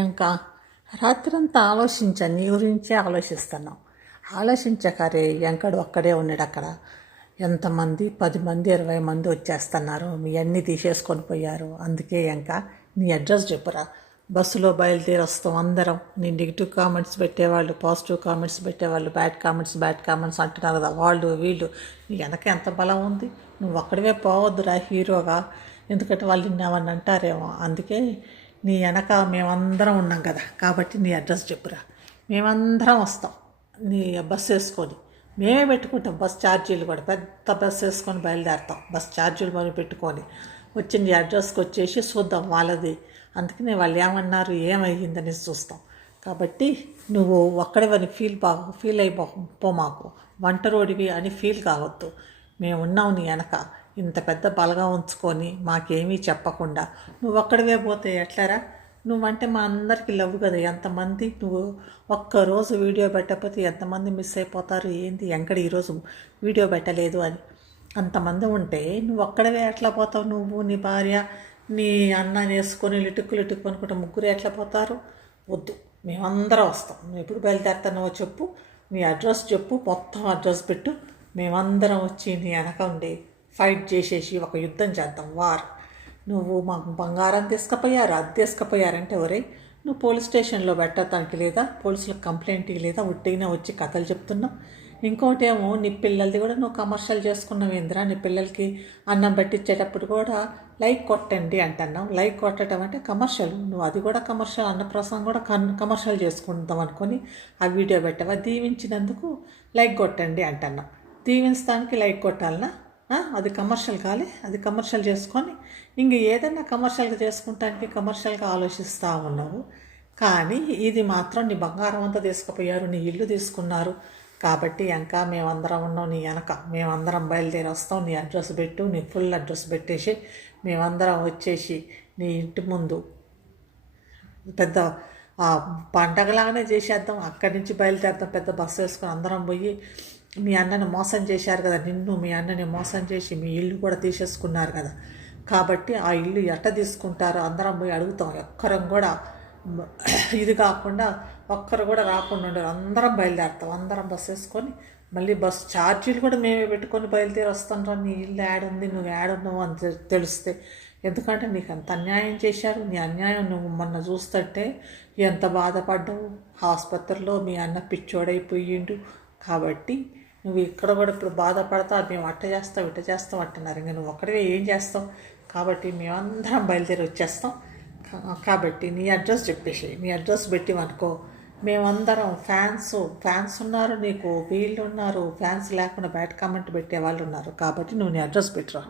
ఇంకా రాత్రంతా ఆలోచించాను, నీ గురించే ఆలోచిస్తున్నాం. ఆలోచించకరే ఎంకడు ఒక్కడే ఉన్నాడు అక్కడ. ఎంతమంది 10 మంది 20 మంది వచ్చేస్తున్నారు, మీ అన్నీ తీసేసుకొని పోయారు. అందుకే ఇంకా నీ అడ్రస్ చెప్పురా. బస్సులో బయలుదేరి వస్తాం అందరం. నీ నెగిటివ్ కామెంట్స్ పెట్టేవాళ్ళు, పాజిటివ్ కామెంట్స్ పెట్టేవాళ్ళు, బ్యాడ్ కామెంట్స్ అంటున్నారు కదా, వాళ్ళు వీళ్ళు. నీ వెనక ఎంత బలం ఉంది. నువ్వు ఒక్కడివే పోవద్దురా హీరోగా, ఎందుకంటే వాళ్ళు నిన్నేమన్నా అంటారేమో. అందుకే నీ వెనక మేమందరం ఉన్నాం కదా, కాబట్టి నీ అడ్రస్ చెప్పురా. మేమందరం వస్తాం నీ బస్సు వేసుకొని. మేమే పెట్టుకుంటాం బస్ ఛార్జీలు కూడా. పెద్ద బస్సు వేసుకొని బయలుదేరుతాం, బస్ ఛార్జీలు మనం పెట్టుకొని వచ్చి నీ అడ్రస్కి వచ్చేసి చూద్దాం వాళ్ళది. అందుకనే వాళ్ళు ఏమన్నారు, ఏమయ్యిందని చూస్తాం. కాబట్టి నువ్వు ఒక్కడివని ఫీల్ అయిపో మాకు. ఒంటరోడివి అని ఫీల్ కావద్దు. మేము ఉన్నాం నీ వెనక. ఇంత పెద్ద బలగా ఉంచుకొని మాకేమీ చెప్పకుండా నువ్వు ఒక్కడివే పోతే ఎట్లారా? నువ్వంటే మా అందరికీ లవ్ కదా. ఎంతమంది నువ్వు ఒక్కరోజు వీడియో పెట్టకపోతే ఎంతమంది మిస్ అయిపోతారు. ఏంది ఎక్కడ ఈరోజు వీడియో పెట్టలేదు అని అంతమంది ఉంటే నువ్వు ఒక్కడవే ఎట్లా పోతావు? నువ్వు, నీ భార్య, నీ అన్న వేసుకొని లిటుక్కు అనుకుంటే ముగ్గురు ఎట్లా పోతారు? వద్దు, మేమందరం వస్తాం. నువ్వు ఎప్పుడు బయలుదేరుతానో చెప్పు, నీ అడ్రస్ చెప్పు, మొత్తం అడ్రస్ పెట్టు. మేమందరం వచ్చి నీ వెనక ఉండి ఫైట్ చేసేసి ఒక యుద్ధం చేద్దాం, వార్. నువ్వు మాకు బంగారం తీసుకుపోయారు, అది తీసుకుపోయారంటే ఒరే నువ్వు పోలీస్ స్టేషన్లో పెట్టడానికి లేదా, పోలీసులకు కంప్లైంట్ లేదా, ఉట్టిగా వచ్చి కథలు చెప్తున్నావు. ఇంకోటి ఏమో నీ పిల్లలది కూడా నువ్వు కమర్షియల్ చేసుకున్నావు ఏంద్రా. నీ పిల్లలకి అన్నం పెట్టించేటప్పుడు కూడా లైక్ కొట్టండి అంటున్నావు. లైక్ కొట్టడం అంటే కమర్షియల్. నువ్వు అది కూడా కమర్షియల్, అన్నప్రసంగం కూడా కమర్షియల్ చేసుకుంటాం అనుకొని ఆ వీడియో పెట్టావా. దీవించినందుకు లైక్ కొట్టండి అంటున్నావు. దీవించడానికి లైక్ కొట్టాలనా? అది కమర్షియల్ కాలే. అది కమర్షియల్ చేసుకొని ఇంక ఏదన్నా కమర్షియల్గా చేసుకుంటానికి కమర్షియల్గా ఆలోచిస్తూ ఉన్నావు. కానీ ఇది మాత్రం నీ బంగారం అంతా తీసుకుపోయారు, నీ ఇల్లు తీసుకున్నారు. కాబట్టి ఇంకా మేమందరం ఉన్నాం నీ వెనక. మేమందరం బయలుదేరి వస్తాం. నీ అడ్రస్ పెట్టు, నీ ఫుల్ అడ్రస్ పెట్టేసి మేమందరం వచ్చేసి నీ ఇంటి ముందు పెద్ద పండగలాగానే చేసేద్దాం. అక్కడి నుంచి బయలుదేరుతాం పెద్ద బస్సు వేసుకొని అందరం పోయి. మీ అన్నని మోసం చేశారు కదా, నిన్ను మీ అన్నని మోసం చేసి మీ ఇల్లు కూడా తీసేసుకున్నారు కదా. కాబట్టి ఆ ఇల్లు ఎట్ట తీసుకుంటారో అందరం పోయి అడుగుతాం. ఒక్కరం కూడా ఇది కాకుండా ఒక్కరు కూడా రాకుండా ఉండరు. అందరం బయలుదేరుతాం. అందరం బస్సు వేసుకొని మళ్ళీ బస్సు ఛార్జీలు కూడా మేమే పెట్టుకొని బయలుదేరి వస్తుంటాం. నీ ఇల్లు యాడుంది, నువ్వు యాడున్నావు అని తెలిస్తే. ఎందుకంటే నీకు అంత అన్యాయం చేశారు. నీ అన్యాయం నువ్వు మొన్న చూస్తుంటే ఎంత బాధపడ్డావు. ఆసుపత్రిలో మీ అన్న పిచ్చోడైపోయిండు. కాబట్టి నువ్వు ఇక్కడ కూడా ఇప్పుడు బాధపడతావు. మేము అట్ట చేస్తావు ఇట్ట చేస్తావు అంటున్నారు. ఇంకా నువ్వు ఒక్కడే ఏం చేస్తావు. కాబట్టి మేమందరం బయలుదేరి వచ్చేస్తాం. కాబట్టి నీ అడ్రస్ చెప్పేసి నీ అడ్రస్ పెట్టివనుకో, మేమందరం ఫ్యాన్స్ ఉన్నారు, నీకు వీళ్ళు ఉన్నారు, ఫ్యాన్స్ లేకుండా బ్యాడ్ కామెంట్ పెట్టే వాళ్ళు ఉన్నారు. కాబట్టి నువ్వు నీ అడ్రస్ పెట్టురా.